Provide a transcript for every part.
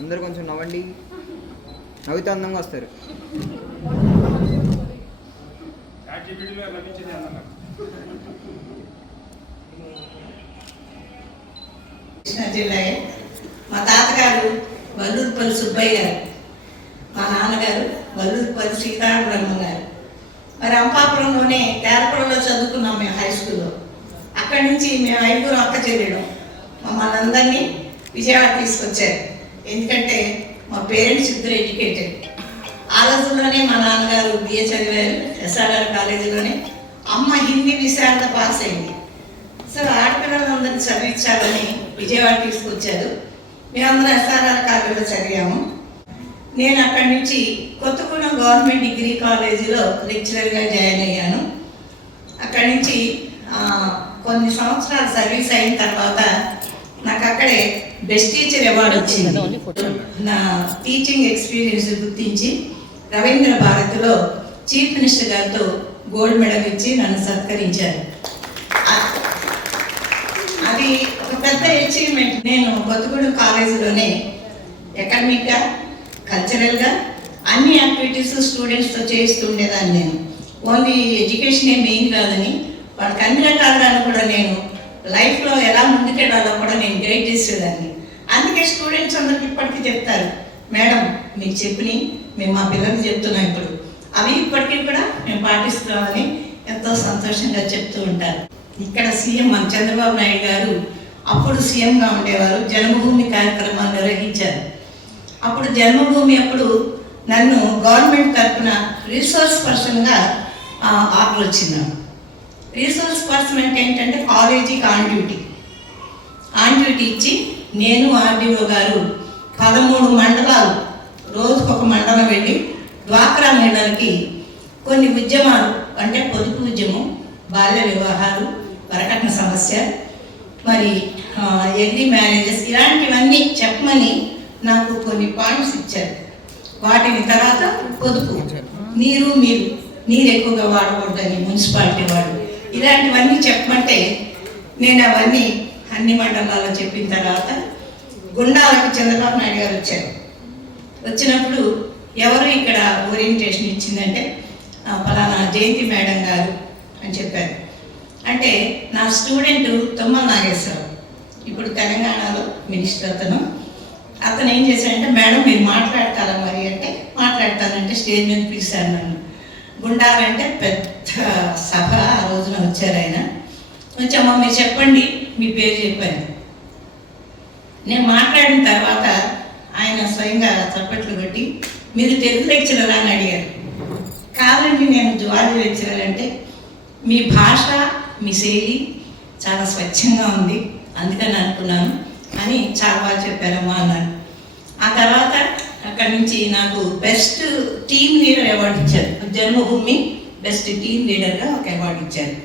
అందరూ కొంచెం నవ్వండి. నవ్వితే అందంగా వస్తారు. కృష్ణా జిల్లా. మా తాతగారు వల్లూరుపల్లి సుబ్బయ్య గారు, మా నాన్నగారు వల్లూరుపల్లి సీతారామ గారు. మరి అంపాపురంలోనే తేరపురంలో చదువుకున్నాం మేము హై స్కూల్లో. అక్కడి నుంచి మేము 5 అక్క చెల్లెడం మమ్మల్ని అందరినీ విజయవాడ తీసుకొచ్చారు. ఎందుకంటే మా పేరెంట్స్ ఇద్దరు ఎడ్యుకేటెడ్. ఆ రోజుల్లోనే మా నాన్నగారు బిఏ చదివారు ఎస్ఆర్ఆర్ కాలేజీలోనే. అమ్మ హిందీ విశారద పాస్ అయింది. సో ఆడపిల్లలందరినీ చదివించాలని విజయవాడ తీసుకొచ్చారు. మేమందరం ఎస్ఆర్ఆర్ కాలేజీలో చదివాము. నేను అక్కడి నుంచి కొత్తగూడెం గవర్నమెంట్ డిగ్రీ కాలేజీలో లెక్చరర్గా జాయిన్ అయ్యాను. అక్కడి నుంచి కొన్ని సంవత్సరాలు సర్వీస్ అయిన తర్వాత నాకు అక్కడే బెస్ట్ టీచర్ అవార్డు వచ్చింది. నా టీచింగ్ ఎక్స్పీరియన్స్ గుర్తించి రవీంద్ర భారతిలో చీఫ్ మినిస్టర్ గారితో గోల్డ్ మెడల్ ఇచ్చి నన్ను సత్కరించారు. అది ఒక పెద్ద అచీవ్మెంట్. నేను కొత్తగూడెం కాలేజీలోనే అకాడమిక్గా, కల్చరల్గా అన్ని యాక్టివిటీస్ స్టూడెంట్స్తో చేస్తుండేదాన్ని. నేను ఓన్లీ ఎడ్యుకేషనే మెయిన్ కాదని వాళ్ళకి అన్ని రకాలుగా కూడా నేను లైఫ్లో ఎలా ముందుకెళ్ళాలో కూడా నేను గైడ్ చేసేదాన్ని. అందుకే స్టూడెంట్స్ అందరికి ఇప్పటికీ చెప్తారు, మేడం మీకు చెప్పిన మేము మా పిల్లలకు చెప్తున్నాం ఇప్పుడు, అవి ఇప్పటికీ కూడా మేము పాటిస్తున్నామని ఎంతో సంతోషంగా చెప్తూ ఉంటారు. ఇక్కడ సీఎం మన చంద్రబాబు నాయుడు గారు అప్పుడు సీఎంగా ఉండేవారు. జన్మభూమి కార్యక్రమాలు నిర్వహించారు. అప్పుడు జన్మభూమి అప్పుడు నన్ను గవర్నమెంట్ తరఫున రీసోర్స్ పర్సన్గా ఆర్డర్ వచ్చింది. రీసోర్స్ పర్సన్ అంటే ఏంటంటే కాలేజీకి ఆన్ డ్యూటీ ఇచ్చి నేను ఆర్డీఓ గారు 13 మండలాలు రోజుకొక మండలం వెళ్ళి డ్వాక్రా మహిళలకి కొన్ని ఉద్యమాలు అంటే పొదుపు ఉద్యమం, బాల్య వివాహాలు, వరకట్న సమస్య, మరి ఎర్లీ మ్యారేజెస్ ఇలాంటివన్నీ చెప్పమని నాకు కొన్ని పాయింట్స్ ఇచ్చారు. వాటిని తర్వాత పొదుపు, నీరు ఎక్కువగా వాడకూడదని మున్సిపాలిటీ వాడు, ఇలాంటివన్నీ చెప్పమంటే నేను అవన్నీ అన్ని మండలాల్లో చెప్పిన తర్వాత గుండాలకు చంద్రబాబు నాయుడు గారు వచ్చారు. వచ్చినప్పుడు ఎవరు ఇక్కడ ఓరియంటేషన్ ఇచ్చిందంటే ఫలానా జయంతి మేడం గారు అని చెప్పారు. అంటే నా స్టూడెంట్ తుమ్మల నాగేశ్వరరావు ఇప్పుడు తెలంగాణలో మినిస్టర్. అతను ఏం చేశాడంటే, మేడం మీరు మాట్లాడతారా మరి అంటే, మాట్లాడతానంటే స్టేజ్ మీద పిలిచాను నన్ను. గుండాలంటే పెద్ద సభ ఆ రోజున వచ్చారు ఆయన. వచ్చామా మీరు చెప్పండి మీ పేరు చెప్పాను. నేను మాట్లాడిన తర్వాత ఆయన స్వయంగా చప్పట్లు కొట్టి మీరు తెలుగు లెక్చరర్ అని అడిగారు. కాదండి నేను జువాలజీ లెక్చరర్ అంటే, మీ భాష మీ శైలి చాలా స్వచ్ఛంగా ఉంది అందుకని అనుకున్నాను అని చాలా బాగా చెప్పారమ్మా అన్నారు. ఆ తర్వాత అక్కడి నుంచి నాకు బెస్ట్ టీమ్ లీడర్ అవార్డు ఇచ్చారు. జన్మభూమి బెస్ట్ టీమ్ లీడర్గా ఒక అవార్డు ఇచ్చారు.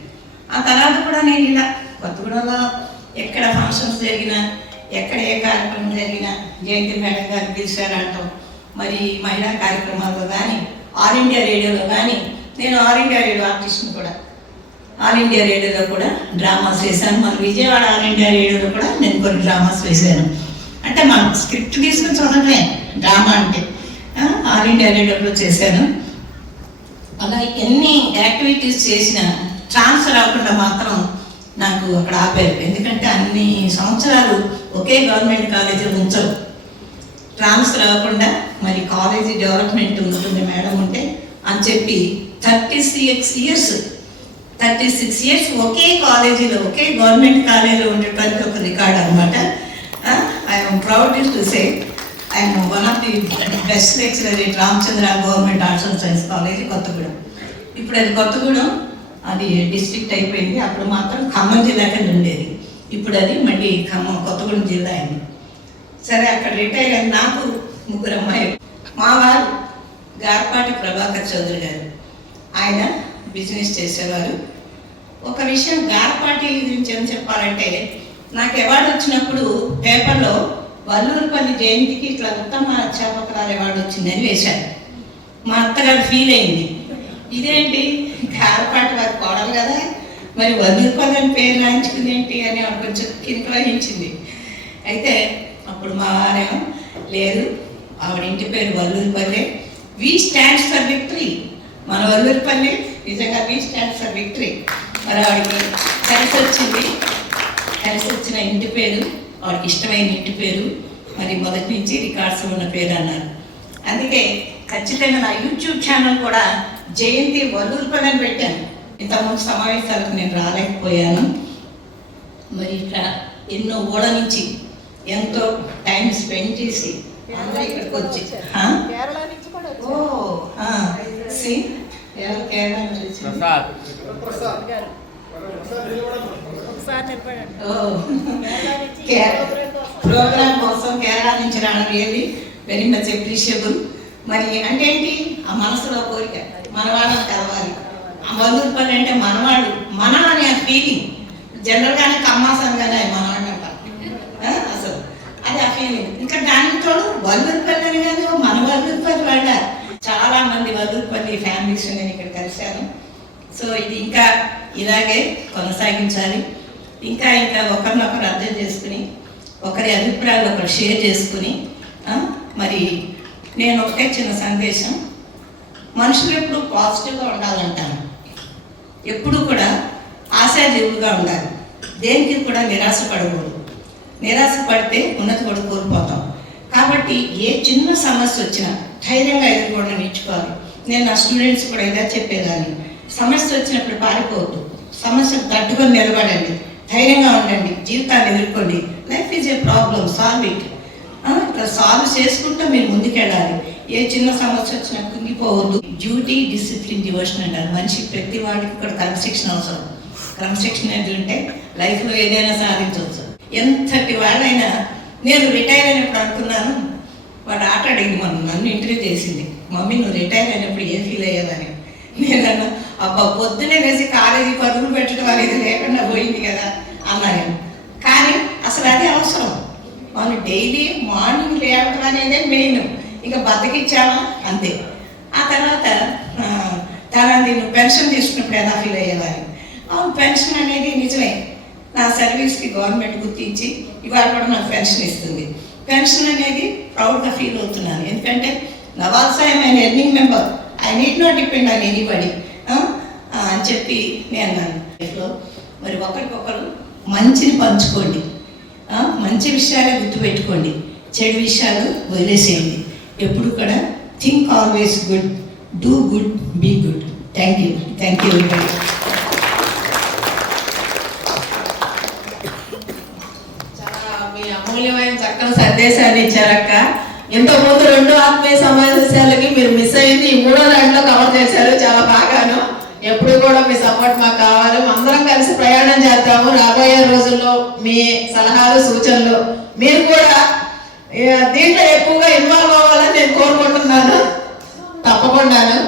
ఆ తర్వాత కూడా నేను ఇలా కొత్తగూడెంలో ఎక్కడ ఫంక్షన్స్ జరిగినా, ఎక్కడ ఏ కార్యక్రమం జరిగినా జయంతి మేడం గారు పిలిచారంటాం. మరి మహిళా కార్యక్రమాల్లో కానీ, ఆల్ ఇండియా రేడియోలో కానీ, నేను ఆల్ ఇండియా రేడియో ఆర్టిస్ట్ని కూడా, ఆల్ ఇండియా రేడియోలో కూడా డ్రామాస్ వేశాను. మన విజయవాడ ఆల్ ఇండియా రేడియోలో కూడా నేను కొన్ని డ్రామాస్ వేశాను. అంటే మనం స్క్రిప్ట్ తీసుకుని చదవటమే డ్రామా అంటే. ఆల్ ఇండియా రేడియోలో చేశాను. అలా ఎన్ని యాక్టివిటీస్ చేసినా ట్రాన్స్ఫర్ అవ్వకుండా మాత్రం నాకు అక్కడ ఆపారు. ఎందుకంటే అన్ని సంవత్సరాలు ఒకే గవర్నమెంట్ కాలేజీలో ఉంచరు. ట్రాన్స్ఫర్ అవ్వకుండా మరి కాలేజీ డెవలప్మెంట్ ఉంటుంది మేడం ఉంటే అని చెప్పి 36 ఇయర్స్ ఒకే కాలేజీలో, ఒకే గవర్నమెంట్ కాలేజీలో ఉండేటువంటి ఒక రికార్డ్ అనమాట. I'm proud to say I'm one of the best lecturer in Ramachandra government arts and science college Kothagudem. ఇప్పుడు అది కొత్తగూడెం, అది డిస్ట్రిక్ట్ అయిపోయింది. అప్పుడు మాత్రం ఖమ్మం జిల్లా కింద ఉండేది. ఇప్పుడు అది మళ్ళీ కొత్తగూడెం జిల్లా అయింది. సరే అక్కడ రిటైర్ అయిన నాకు 3 అమ్మాయిలు. మా వారు గార్పాటి ప్రభాకర్ చౌదరి గారు, ఆయన బిజినెస్ చేసేవారు. ఒక విషయం గార్పాటి గురించి ఏం చెప్పాలంటే, నాకు అవార్డు వచ్చినప్పుడు పేపర్లో వల్లూరుపల్లి జయంతికి ఇట్లా ఉత్తమ అధ్యాపకురాలు అవార్డు వచ్చిందని వేశాను. మా అత్తగారు ఫీల్ అయింది, ఇదేంటి గార్పాటి వారి కోడలు కదా, మరి వల్లూరుపల్లి అని పేరు రాయించుకుంది ఏంటి అని కొంచెం కింద వహించింది. అయితే అప్పుడు మా వారేమో లేదు. ఆవిడ ఇంటి పేరు Vallurupalle. V stands for victory. మన వల్లూరుపల్లె నిజంగా వి స్టాండ్స్ ఫర్ విక్టరీ. మరి ఆవిడకి కలిసి వచ్చిన ఇంటి పేరు, ఆవిడకి ఇష్టమైన ఇంటి పేరు, మరి మొదటి నుంచి రికార్డ్స్ ఉన్న పేరు అన్నారు. అందుకే ఖచ్చితంగా నా యూట్యూబ్ ఛానల్ కూడా జయంతి వల్లూరుపల్లి అని పెట్టాను. ఇంతకుముందు సమావేశాలకు నేను రాలేకపోయాను. మరి ఇక్కడ ఎన్నో ఊళ్ళ నుంచి ఎంతో టైం స్పెండ్ చేసి అందరూ ఇక్కడికి వచ్చి ప్రోగ్రామ్ కోసం కేరళ నుంచి రావడం రియల్లీ వెరీ మచ్ అప్రిషియబుల్. మరి అంటే ఏంటి, ఆ మనసులో కోరిక మనవాళ్ళని కలవాలి. ఆ వల్లూరుపల్లి అంటే మనవాళ్ళు, మన అనే ఆ ఫీలింగ్ జనరల్గానే కమ్మాసంగానే మనవాళ్ళు అంటారు అసలు, అది ఆ ఫీలింగ్. ఇంకా దానికి తోడు వల్లూరుపల్లి అని కాదు, మన వల్లూరుపల్లి వాళ్ళ చాలా మంది వల్లూరుపల్లి ఫ్యామిలీస్ నేను ఇక్కడ కలిశాను. సో ఇది ఇంకా ఇలాగే కొనసాగించాలి. ఇంకా ఒకరినొకరు అర్థం చేసుకుని, ఒకరి అభిప్రాయాలు ఒకరు షేర్ చేసుకుని, మరి నేను ఒకటే చిన్న సందేశం, మనుషులు ఎప్పుడు పాజిటివ్గా ఉండాలంటాను. ఎప్పుడు కూడా ఆశాజీవులుగా ఉండాలి. దేనికి కూడా నిరాశపడకూడదు. నిరాశ పడితే ఉన్నతి కూడా కోల్పోతాం. కాబట్టి ఏ చిన్న సమస్య వచ్చినా ధైర్యంగా ఎదుర్కోవడం నేర్చుకోవాలి. నేను నా స్టూడెంట్స్ కూడా ఇదే చెప్పేదాన్ని, సమస్య వచ్చినప్పుడు పారిపోవద్దు, సమస్యకు తట్టుకొని నిలబడండి, ధైర్యంగా ఉండండి, జీవితాన్ని ఎదుర్కోండి. Life is a problem, solve it. ఇట్లా సాల్వ్ చేసుకుంటూ మీరు ముందుకెళ్ళాలి. ఏ చిన్న సమస్య వచ్చినా కుంగిపోవద్దు. డ్యూటీ, డిసిప్లిన్, డివోషన్ అంటారు. మనిషి ప్రతి వాడికి కూడా క్రమశిక్షణ అవసరం. క్రమశిక్షణ ఏంటంటే లైఫ్లో ఏదైనా సాధించవచ్చు. ఎంతటి వాళ్ళైనా, నేను రిటైర్ అయినప్పుడు అనుకున్నాను, వాడు ఆట అడిగింది, నన్ను ఇంటర్వ్యూ చేసింది, మమ్మీ నువ్వు రిటైర్ అయినప్పుడు ఏం ఫీల్ అయ్యేదని. నేనన్నా అబ్బా పొద్దునే వేసి కాలేజీ పరుగులు పెట్టడం అనేది లేకుండా పోయింది కదా అన్నాను. కానీ అసలు అది అవసరం. మనం డైలీ మార్నింగ్ లేవడం అనేదే మెయిన్. ఇక బతికిచ్చామా అంతే. ఆ తర్వాత నువ్వు పెన్షన్ తీసుకున్నప్పుడు ఎలా ఫీల్ అయ్యేవారు? అవును, పెన్షన్ అనేది నిజమే. నా సర్వీస్కి గవర్నమెంట్ గుర్తించి ఇవాళ కూడా నాకు పెన్షన్ ఇస్తుంది. పెన్షన్ అనేది ప్రౌడ్గా ఫీల్ అవుతున్నాను. ఎందుకంటే నవాల్సాయమైన earning member, I need not depend on anybody అని చెప్పి నేను లైఫ్లో మరి ఒకరికొకరు మంచిని పంచుకోండి, మంచి విషయాలే గుర్తుపెట్టుకోండి, చెడు విషయాలు వదిలేసేయండి. ఎప్పుడు కూడా think always good, do good, be good. Thank you very. మీ అమూల్యమైన చక్కని సందేశాన్ని ఇచ్చారక్క. ఇంతకుముందు 2 ఆత్మీయ సమావేశాలకి మీరు మిస్ అయింది, ఈ 3వ దాంట్లో కవర్ చేశారు చాలా బాగాను. ఎప్పుడు కూడా మీ సపోర్ట్ మాకు కావాలి. అందరం కలిసి ప్రయాణం చేద్దాము. రాబోయే రోజుల్లో మీ సలహాలు, సూచనలు మీరు కూడా దీంట్లో ఎక్కువగా ఇన్వాల్వ్ అవ్వాలని నేను కోరుకుంటున్నాను. తప్పకుండాను.